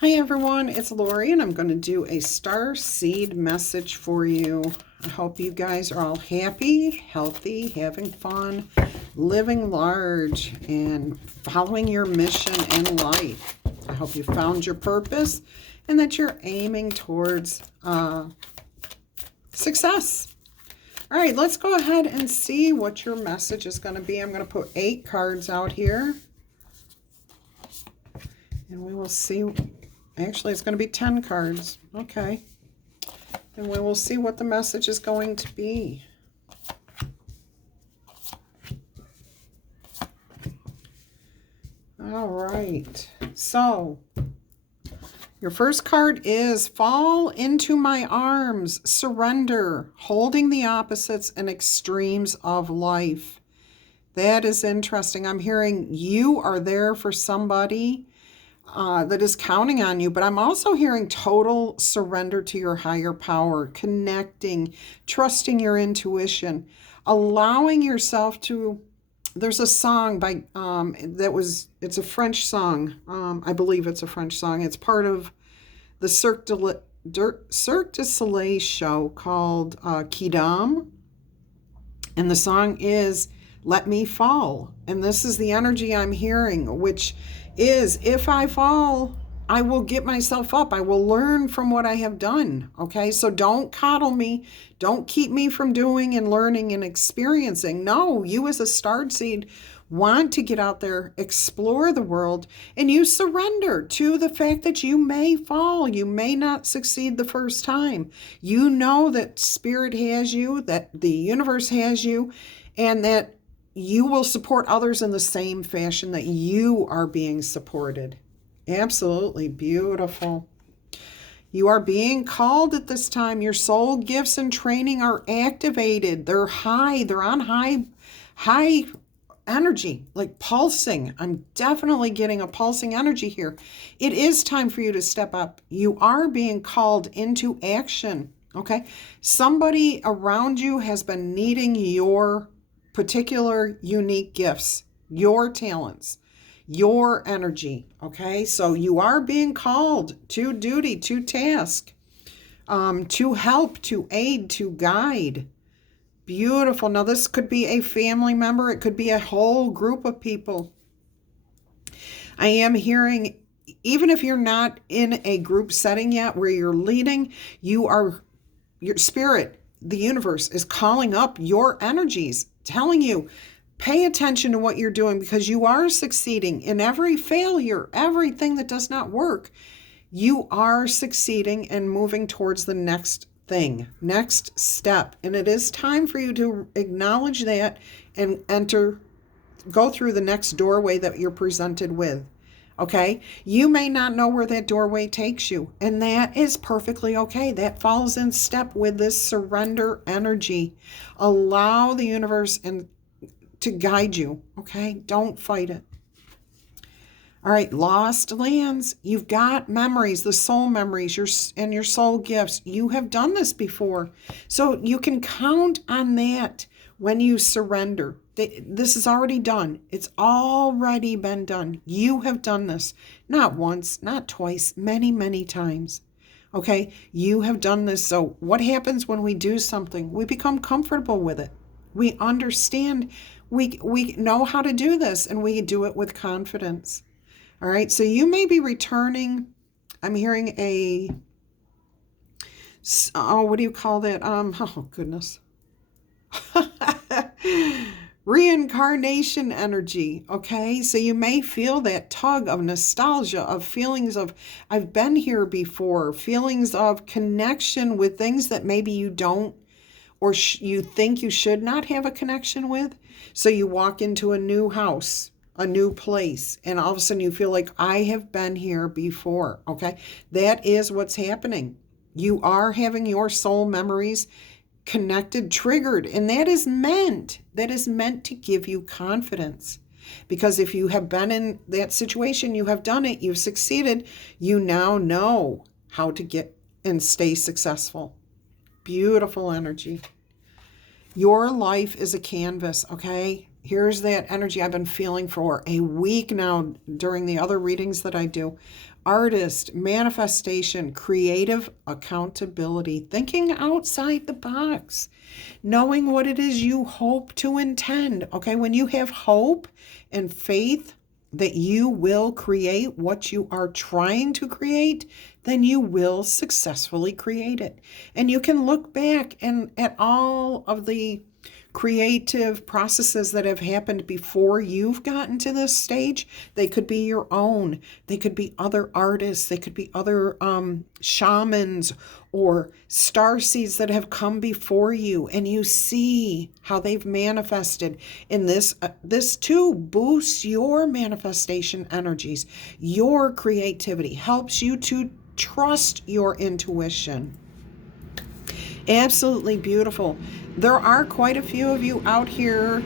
Hi everyone, it's Laurie and I'm going to do a star seed message for you. I hope you guys are all happy, healthy, having fun, living large, and following your mission in life. I hope you found your purpose and that you're aiming towards success. All right, let's go ahead and see what your message is going to be. I'm going to put 8 cards out here and we will see. Actually, it's going to be 10 cards. Okay. And we will see what the message is going to be. All right. So, your first card is fall into my arms, surrender, holding the opposites and extremes of life. That is interesting. I'm hearing you are there for somebody that is counting on you, but I'm also hearing total surrender to your higher power, connecting, trusting your intuition, allowing yourself to. There's a song by it's a French song. I believe it's a French song. It's part of the Cirque du Soleil show called Kidam, and the song is "Let Me Fall," and this is the energy I'm hearing, which is if I fall, I will get myself up. I will learn from what I have done. Okay, so don't coddle me. Don't keep me from doing and learning and experiencing. No, you as a starred seed want to get out there, explore the world, and you surrender to the fact that you may fall. You may not succeed the first time. You know that spirit has you, that the universe has you, and that you will support others in the same fashion that you are being supported. Absolutely beautiful. You are being called at this time. Your soul gifts and training are activated. They're high. They're on high energy, like pulsing. I'm definitely getting a pulsing energy here. It is time for you to step up. You are being called into action. Okay. Somebody around you has been needing your particular unique gifts, your talents, your energy. Okay, so you are being called to duty, to task, to help, to aid, to guide. Beautiful. Now this could be a family member. It could be a whole group of people. I am hearing, even if you're not in a group setting yet where you're leading, your spirit, the universe is calling up your energies, telling you, pay attention to what you're doing because you are succeeding in every failure, everything that does not work. You are succeeding and moving towards the next thing, next step. And it is time for you to acknowledge that and go through the next doorway that you're presented with. Okay, you may not know where that doorway takes you, and that is perfectly okay. That falls in step with this surrender energy. Allow the universe to guide you, okay? Don't fight it. All right, lost lands. You've got memories, the soul memories, and your soul gifts. You have done this before, so you can count on that when you surrender. This is already done. It's already been done. You have done this, not once, not twice, many, many times. Okay, you have done this. So what happens when we do something? We become comfortable with it. We understand. We know how to do this, and we do it with confidence. All right, so you may be returning. I'm hearing what do you call that? Oh goodness. Reincarnation energy. Okay, so you may feel that tug of nostalgia, of feelings of I've been here before, feelings of connection with things that maybe you don't, or you think you should not have a connection with. So you walk into a new house, a new place, and all of a sudden you feel like I have been here before. Okay, that is what's happening. You are having your soul memories connected, triggered, and that is meant to give you confidence. Because if you have been in that situation, you have done it, you've succeeded, you now know how to get and stay successful. Beautiful energy. Your life is a canvas, okay? Here's that energy I've been feeling for a week now during the other readings that I do. artist, manifestation, creative accountability, thinking outside the box, knowing what it is you hope to intend. Okay, when you have hope and faith that you will create what you are trying to create, then you will successfully create it. And you can look back and at all of the creative processes that have happened before you've gotten to this stage. They could be your own. They could be other artists. They could be other shamans or starseeds that have come before you, and you see how they've manifested. And this too boosts your manifestation energies, your creativity, helps you to trust your intuition. Absolutely beautiful. There are quite a few of you out here.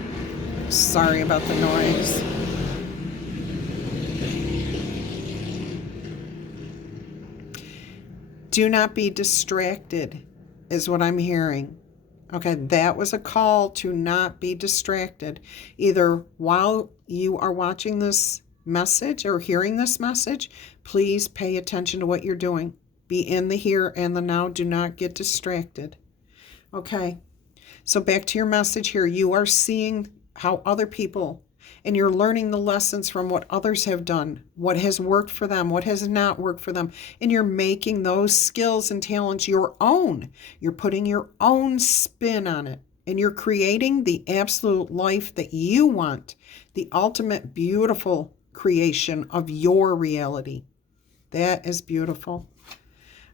Sorry about the noise. Do not be distracted, is what I'm hearing. Okay, that was a call to not be distracted, either while you are watching this message or hearing this message. Please pay attention to what you're doing. Be in the here and the now. Do not get distracted. Okay, so back to your message here. You are seeing how other people, and you're learning the lessons from what others have done, what has worked for them, what has not worked for them, and you're making those skills and talents your own. You're putting your own spin on it, and you're creating the absolute life that you want, the ultimate beautiful creation of your reality. That is beautiful.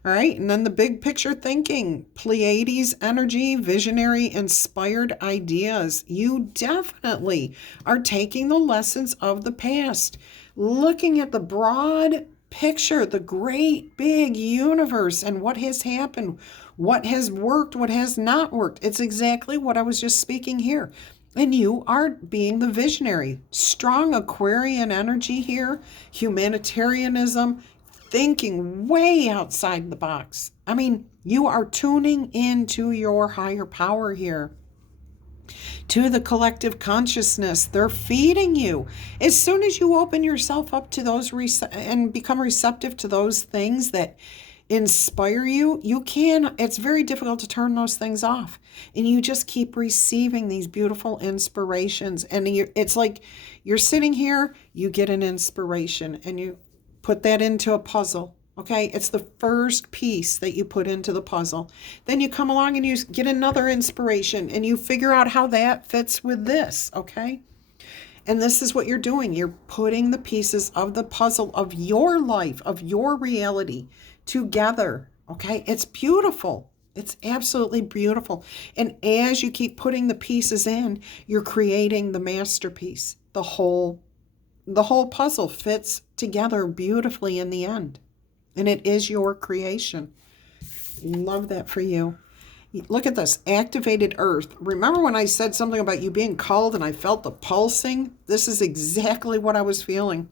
All right, and then the big picture thinking, Pleiades energy, visionary, inspired ideas. You definitely are taking the lessons of the past, looking at the broad picture, the great big universe and what has happened, what has worked, what has not worked. It's exactly what I was just speaking here. And you are being the visionary. Strong Aquarian energy here, humanitarianism, thinking way outside the box. I mean, you are tuning into your higher power here, to the collective consciousness. They're feeding you. As soon as you open yourself up to those and become receptive to those things that inspire you, it's very difficult to turn those things off. And you just keep receiving these beautiful inspirations. And it's like you're sitting here, you get an inspiration, and you put that into a puzzle. Okay, it's the first piece that you put into the puzzle. Then you come along and you get another inspiration and you figure out how that fits with this. Okay, and this is what you're doing. You're putting the pieces of the puzzle of your life, of your reality together. Okay, it's beautiful. It's absolutely beautiful. And as you keep putting the pieces in, you're creating the masterpiece. The whole puzzle fits together beautifully in the end. And it is your creation. Love that for you. Look at this, activated earth. Remember when I said something about you being called and I felt the pulsing? This is exactly what I was feeling.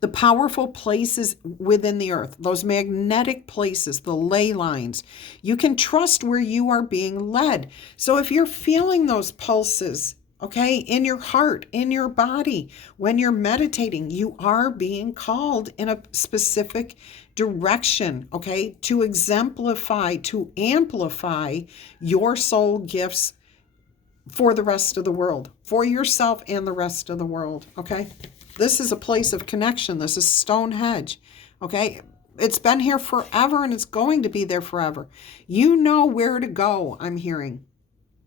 The powerful places within the earth, those magnetic places, the ley lines, you can trust where you are being led. So if you're feeling those pulses, okay, in your heart, in your body, when you're meditating, you are being called in a specific direction, okay, to exemplify, to amplify your soul gifts for the rest of the world, for yourself and the rest of the world, okay? This is a place of connection. This is Stonehenge, okay? It's been here forever and it's going to be there forever. You know where to go, I'm hearing,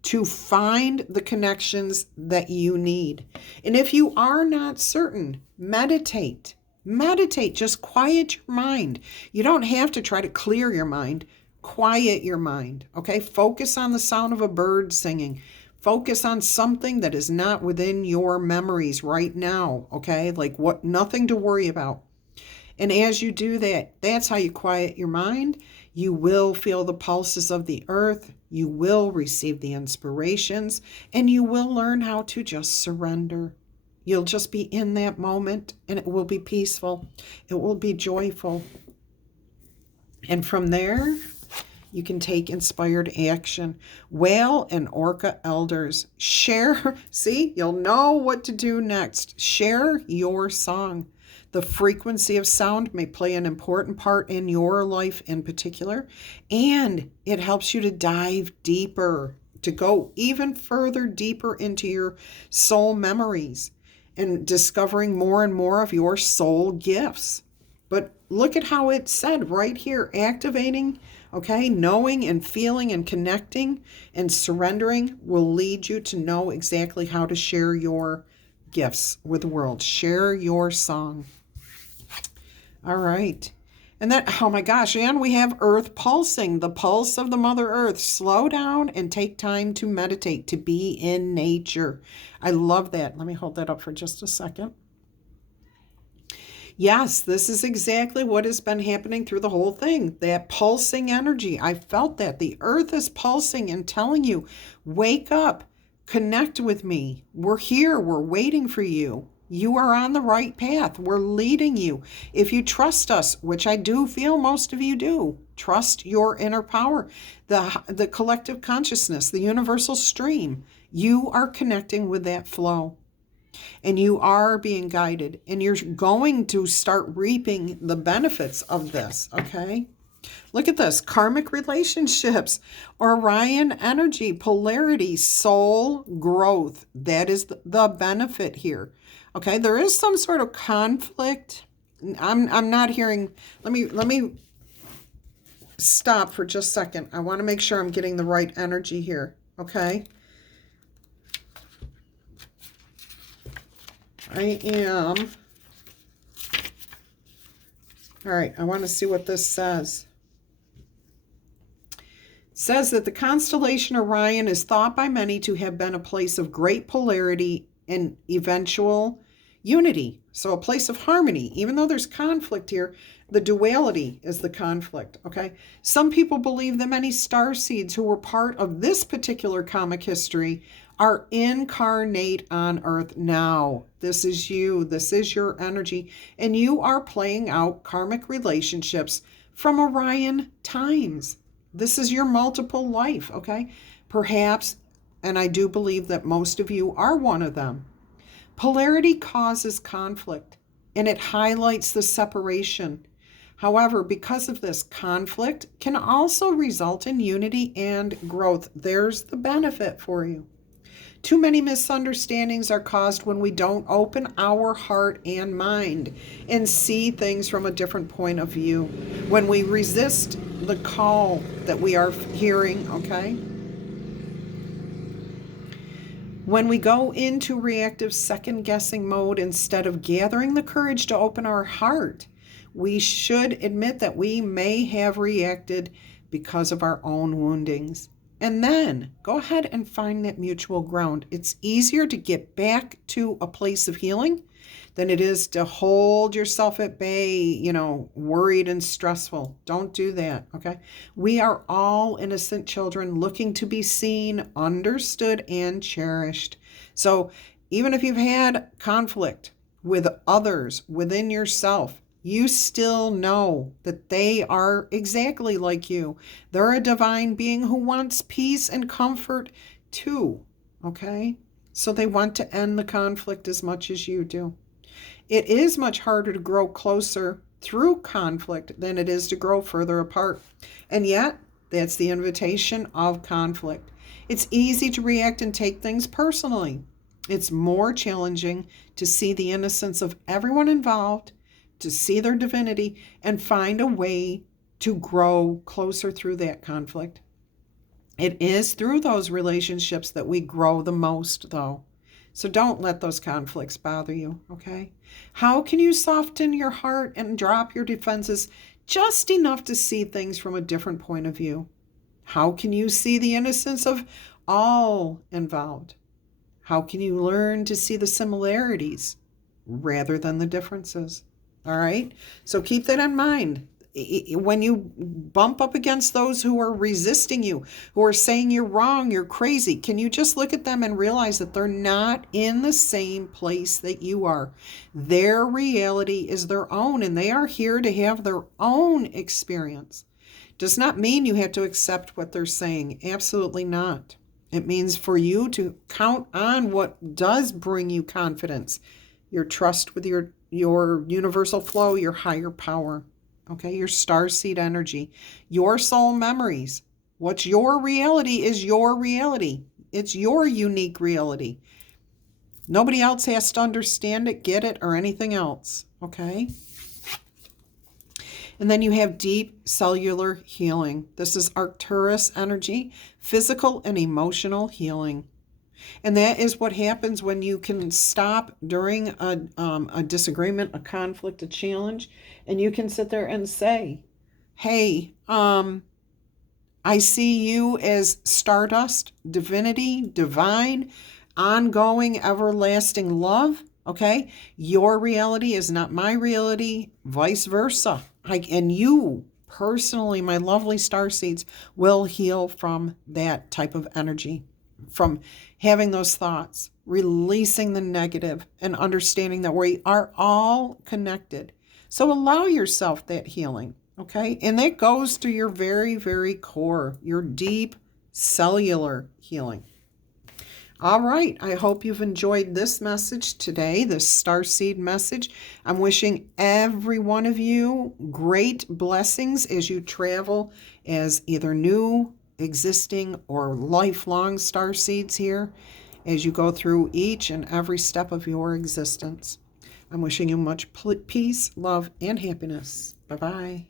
to find the connections that you need. And if you are not certain, meditate. Meditate. Just quiet your mind. You don't have to try to clear your mind. Quiet your mind, okay? Focus on the sound of a bird singing. Focus on something that is not within your memories right now, okay? Like nothing to worry about. And as you do that, that's how you quiet your mind. You will feel the pulses of the earth. You will receive the inspirations, and you will learn how to just surrender. You'll just be in that moment, and it will be peaceful. It will be joyful. And from there, you can take inspired action. Whale and orca elders, share. See, you'll know what to do next. Share your song. The frequency of sound may play an important part in your life in particular, and it helps you to dive deeper, to go even further deeper into your soul memories and discovering more and more of your soul gifts. But look at how it said right here, activating, okay, knowing and feeling and connecting and surrendering will lead you to know exactly how to share your gifts with the world. Share your song. All right. And that, oh my gosh, and we have Earth pulsing, the pulse of the Mother Earth. Slow down and take time to meditate, to be in nature. I love that. Let me hold that up for just a second. Yes, this is exactly what has been happening through the whole thing. That pulsing energy. I felt that. The earth is pulsing and telling you, wake up, connect with me. We're here. We're waiting for you. You are on the right path. We're leading you. If you trust us, which I do feel most of you do, trust your inner power, the collective consciousness, the universal stream. You are connecting with that flow. And you are being guided, and you're going to start reaping the benefits of this, okay? Look at this, karmic relationships, Orion energy, polarity, soul growth. That is the benefit here, okay? There is some sort of conflict. I'm not hearing, let me stop for just a second. I want to make sure I'm getting the right energy here, okay? I am. All right, I want to see what this says. It says that the constellation Orion is thought by many to have been a place of great polarity and eventual unity. So a place of harmony. Even though there's conflict here, the duality is the conflict, okay? Some people believe that many starseeds who were part of this particular comic history are incarnate on Earth now. This is you. This is your energy. And you are playing out karmic relationships from Orion times. This is your multiple life, okay? Perhaps, and I do believe that most of you are one of them. Polarity causes conflict, and it highlights the separation. However, because of this, conflict can also result in unity and growth. There's the benefit for you. Too many misunderstandings are caused when we don't open our heart and mind and see things from a different point of view. When we resist the call that we are hearing, okay? When we go into reactive second-guessing mode instead of gathering the courage to open our heart, we should admit that we may have reacted because of our own woundings. And then go ahead and find that mutual ground. It's easier to get back to a place of healing than it is to hold yourself at bay, worried and stressful. Don't do that, okay? We are all innocent children looking to be seen, understood, and cherished. So even if you've had conflict with others within yourself, you still know that they are exactly like you. They're a divine being who wants peace and comfort too, okay? So they want to end the conflict as much as you do. It is much harder to grow closer through conflict than it is to grow further apart. And yet, that's the invitation of conflict. It's easy to react and take things personally. It's more challenging to see the innocence of everyone involved, to see their divinity, and find a way to grow closer through that conflict. It is through those relationships that we grow the most, though. So don't let those conflicts bother you, okay? How can you soften your heart and drop your defenses just enough to see things from a different point of view? How can you see the innocence of all involved? How can you learn to see the similarities rather than the differences? All right, so keep that in mind. When you bump up against those who are resisting you, who are saying you're wrong, you're crazy, can you just look at them and realize that they're not in the same place that you are? Their reality is their own, and they are here to have their own experience. Does not mean you have to accept what they're saying. Absolutely not. It means for you to count on what does bring you confidence. Your trust with your your universal flow, your higher power, okay, your starseed energy, your soul memories. What's your reality is your reality. It's your unique reality. Nobody else has to understand it, get it, or anything else, okay? And then you have deep cellular healing. This is Arcturus energy, physical and emotional healing. And that is what happens when you can stop during a disagreement, a conflict, a challenge, and you can sit there and say, hey, I see you as stardust, divinity, divine, ongoing, everlasting love. Okay? Your reality is not my reality, vice versa. And you personally, my lovely starseeds, will heal from that type of energy, from having those thoughts, releasing the negative, and understanding that we are all connected. So allow yourself that healing. Okay, and that goes to your very, very core, your deep cellular healing. All right, I hope you've enjoyed this message today, this starseed message. I'm wishing every one of you great blessings as you travel as either new, existing, or lifelong starseeds here as you go through each and every step of your existence. I'm wishing you much peace, love, and happiness. Bye-bye.